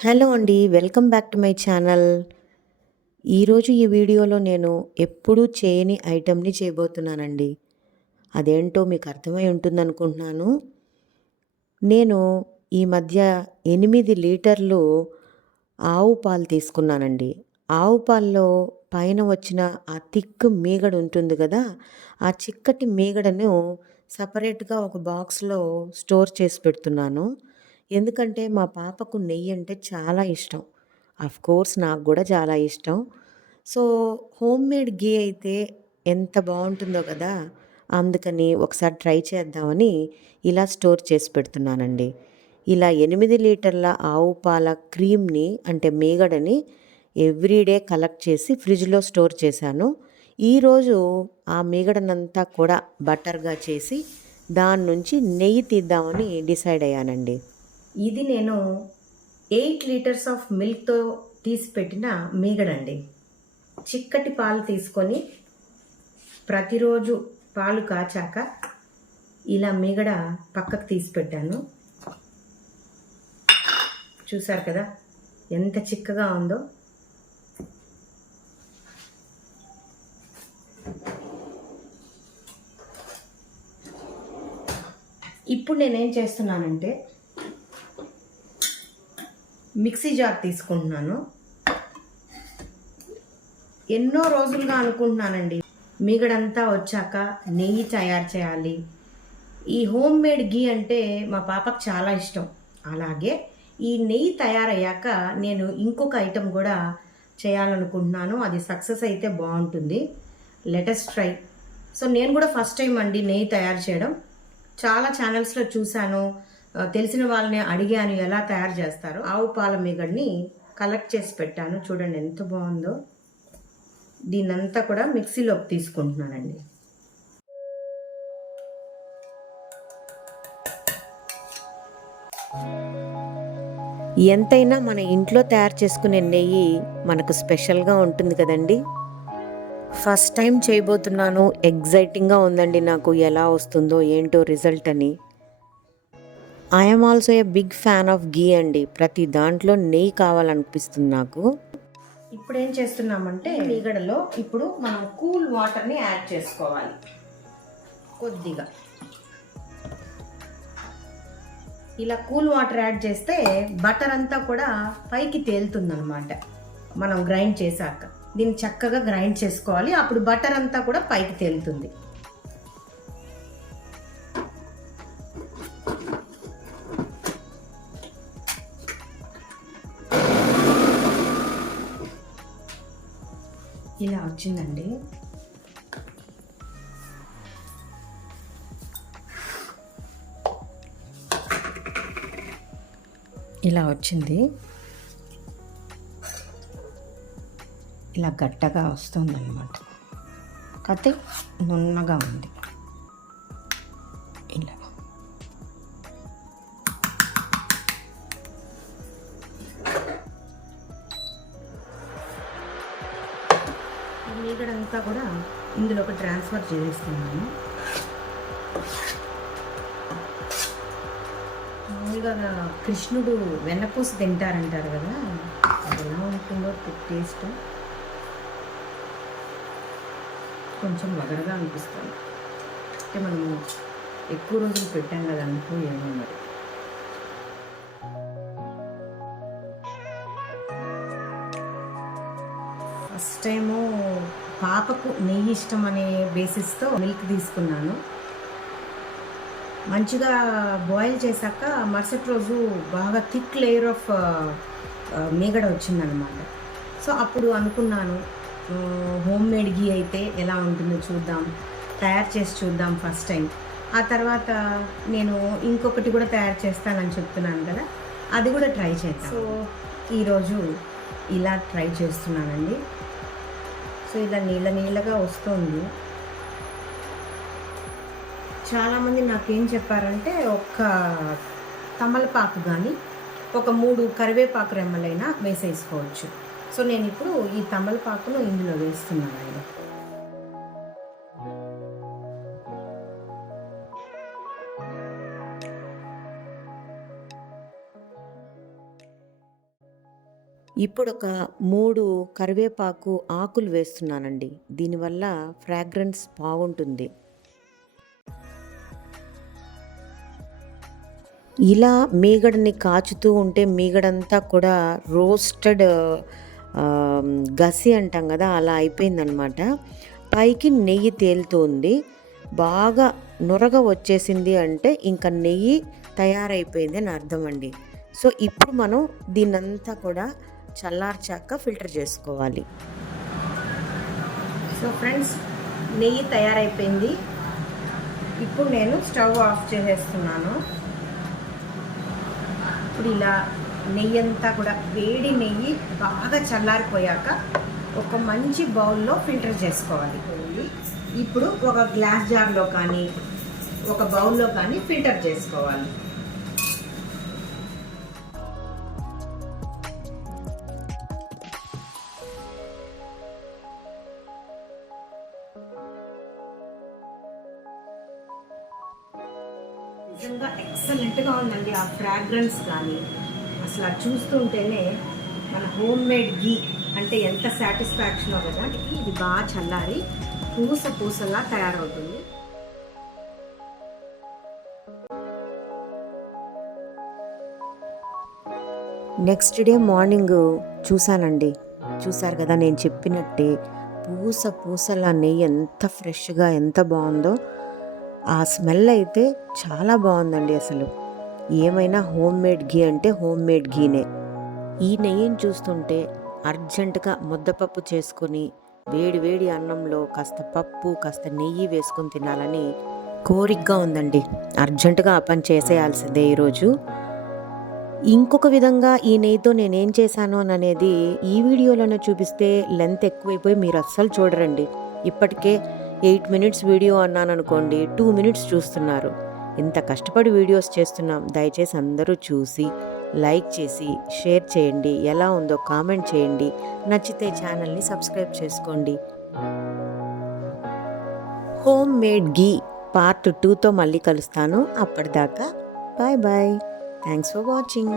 Hello అండి. Welcome back to my channel. ఈరోజు ఈ వీడియోలో నేను ఎప్పుడూ చేయని ఐటెమ్‌ని చేయబోతున్నానండి. అదేంటో మీకు అర్థమై ఉంటుందనుకుంటున్నాను. నేను ఈ మధ్య 8 లీటర్లు ఆవు పాలు తీసుకున్నానండి. ఆవు పాల్లో పైన వచ్చిన ఆ థిక్ మీగడ ఉంటుంది గదా! ఆ చిక్కటి మీగడను సెపరేట్‌గా ఒక బాక్స్‌లో స్టోర్ చేసి పెడుతున్నాను. ఎందుకంటే మా పాపకు నెయ్యి అంటే చాలా ఇష్టం. ఆఫ్‌కోర్స్ నాకు గూడా చాలా ఇష్టం. సో, హోమ్‌మేడ్ ఘీ అయితే ఎంత బావుంటుందో కదా! అందుకని ఒకసారి ట్రై చేద్దామని ఇలా స్టోర్ చేసి పెడుతున్నానండి. ఇలా 8 లీటర్ల ఆవు పాల క్రీమ్‌ని అంటే మీగడని ఎవ్రీడే కలెక్ట్ చేసి ఫ్రిడ్జ్‌లో స్టోర్ చేశాను. ఈరోజు ఆ మీగడనంతా కూడా బటర్‌గా చేసి దాని నుంచి నెయ్యి తీద్దామని డిసైడ్ అయ్యానండి. ఇది నేను 8 లీటర్స్ ఆఫ్ మిల్క్‌తో తీసి పెట్టిన మీగడండి. చిక్కటి పాలు తీసుకొని ప్రతిరోజు పాలు కాచాక ఇలా మీగడ పక్కకు తీసి పెట్టాను. చూసారు కదా ఎంత చిక్కగా ఉందో. ఇప్పుడు నేనేం చేస్తున్నానంటే మిక్సీ జార్ తీసుకుంటున్నాను. ఎన్నో రోజులుగా అనుకుంటున్నానండి మీగడంతా వచ్చాక నెయ్యి తయారు చేయాలి. ఈ హోమ్ మేడ్ ఘీ అంటే మా పాపకు చాలా ఇష్టం. అలాగే ఈ నెయ్యి తయారయ్యాక నేను ఇంకొక ఐటెం కూడా చేయాలనుకుంటున్నాను. అది సక్సెస్ అయితే బాగుంటుంది. Latest try. సో నేను కూడా ఫస్ట్ టైం అండి నెయ్యి తయారు చేయడం. చాలా ఛానల్స్లో చూశాను, తెలిసిన వాళ్ళని అడిగాను ఎలా తయారు చేస్తారో. ఆవు పాల మీగడిని కలెక్ట్ చేసి పెట్టాను. చూడండి ఎంత బాగుందో. దీన్నంతా కూడా మిక్సీలోకి తీసుకుంటున్నానండి. ఎంతైనా మన ఇంట్లో తయారు చేసుకునే నెయ్యి మనకు స్పెషల్గా ఉంటుంది కదండి. ఫస్ట్ టైం చేయబోతున్నాను. ఎగ్జైటింగ్గా ఉందండి నాకు, ఎలా వస్తుందో ఏంటో రిజల్ట్ అని. I'm also a big fan of ghee అండి. ప్రతి దాంట్లో నెయ్యి కావాలనిపిస్తుంది నాకు. ఇప్పుడు ఏం చేస్తున్నామంటే మీగడలో ఇప్పుడు మనం కూల్ వాటర్ని యాడ్ చేసుకోవాలి కొద్దిగా. ఇలా కూల్ వాటర్ యాడ్ చేస్తే బటర్ అంతా కూడా పైకి తేలుతుందనమాట. మనం గ్రైండ్ చేశాక దీన్ని చక్కగా గ్రైండ్ చేసుకోవాలి. అప్పుడు బటర్ అంతా కూడా పైకి తేలుతుంది. ఇలా వచ్చిందండి. ఇలా వచ్చింది. ఇలా గట్టగా వస్తుందన్నమాట. కాకపోతే నున్నగా ఉంది. ఇలా మీగడంతా కూడా ఇందులోకి ట్రాన్స్ఫర్ చేస్తున్నాను. మామూలుగా కృష్ణుడు వెన్నపూస తింటారంటారు కదా, అది ఎలా ఉంటుందో టేస్ట్. కొంచెం వగరగా అనిపిస్తుంది. అంటే మనము ఎక్కువ రోజులు పెట్టాం కదా అనుకో, ఏమో మరి. ఫస్ట్ టైము పాపకు నెయ్యి ఇష్టం అనే బేసిస్తో మిల్క్ తీసుకున్నాను. మంచిగా బాయిల్ చేశాక మరుసటి రోజు బాగా థిక్ లేయర్ ఆఫ్ మీగడ వచ్చిందనమాట. సో అప్పుడు అనుకున్నాను, హోమ్ మేడ్ ఘీ అయితే ఎలా ఉంటుందో చూద్దాం, తయారు చేసి చూద్దాం ఫస్ట్ టైం. ఆ తర్వాత నేను ఇంకొకటి కూడా తయారు చేస్తానని చెప్తున్నాను కదా, అది కూడా ట్రై చేద్దాం. సో ఈరోజు ఇలా ట్రై చేస్తున్నానండి. సో ఇలా నీళ్ళగా వస్తుంది. చాలామంది నాకేం చెప్పారంటే ఒక తమలపాకు కానీ ఒక 3 కరివేపాకు రెమ్మలైనా వేసేసుకోవచ్చు. సో నేను ఇప్పుడు ఈ తమలపాకును ఇందులో వేస్తున్నానండి. ఇప్పుడు ఒక 3 కరివేపాకు ఆకులు వేస్తున్నానండి. దీనివల్ల ఫ్రాగ్రెన్స్ బాగుంటుంది. ఇలా మీగడని కాచుతూ ఉంటే మీగడంతా కూడా రోస్టెడ్ గసి అంటాం కదా, అలా అయిపోయిందనమాట. పైకి నెయ్యి తేలుతూ ఉంది. బాగా నురగ వచ్చేసింది అంటే ఇంకా నెయ్యి తయారైపోయింది అని అర్థం అండి. సో ఇప్పుడు మనం దీన్నంతా కూడా చల్లార్చాక ఫిల్టర్ చేసుకోవాలి. సో ఫ్రెండ్స్, నెయ్యి తయారైపోయింది. ఇప్పుడు నేను స్టవ్ ఆఫ్ చేసేస్తున్నాను. ఇప్పుడు ఇలా నెయ్యి అంతా కూడా వేడి నెయ్యి బాగా చల్లారిపోయాక ఒక మంచి బౌల్లో ఫిల్టర్ చేసుకోవాలి. ఇప్పుడు ఒక గ్లాస్ జార్లో కానీ ఒక బౌల్లో కానీ ఫిల్టర్ చేసుకోవాలి. నిజంగా ఎక్సలెంట్గా ఉందండి. ఆ ఫ్రాగ్రెన్స్ కానీ అసలు చూస్తుంటేనే మన హోమ్ మేడ్ గీ అంటే ఎంత సాటిస్ఫాక్షనో కదా. ఇది బాగా చల్లారి పూసలా తయారవుతుంది. నెక్స్ట్ డే మార్నింగ్ చూశానండి. చూశారు కదా, నేను చెప్పినట్టే పూసలా నెయ్యి ఎంత ఫ్రెష్గా ఎంత బాగుందో. ఆ స్మెల్ అయితే చాలా బాగుందండి. అసలు ఏమైనా హోమ్ మేడ్ గీ అంటే హోమ్ మేడ్ గీనే. ఈ నెయ్యిని చూస్తుంటే అర్జెంటుగా ముద్దపప్పు చేసుకొని వేడి వేడి అన్నంలో కాస్త పప్పు కాస్త నెయ్యి వేసుకొని తినాలని కోరికగా ఉందండి. అర్జెంటుగా ఆ పని చేసేయాల్సిందే ఈరోజు. ఇంకొక విధంగా ఈ నెయ్యితో నేనేం చేశాను అని అనేది ఈ వీడియోలోనే చూపిస్తే లెంత్ ఎక్కువైపోయి మీరు అస్సలు చూడరండి. ఇప్పటికే 8 మినిట్స్ వీడియో అన్నాను అనుకోండి, 2 మినిట్స్ చూస్తున్నారు. ఇంత కష్టపడి వీడియోస్ చేస్తున్నాం. దయచేసి అందరూ చూసి లైక్ చేసి షేర్ చేయండి. ఎలా ఉందో కామెంట్ చేయండి. నచ్చితే ఛానల్ని సబ్స్క్రైబ్ చేసుకోండి. హోమ్ మేడ్ గీ పార్ట్ 2తో మళ్ళీ కలుస్తాను. అప్పటిదాకా bye bye. Thanks for watching.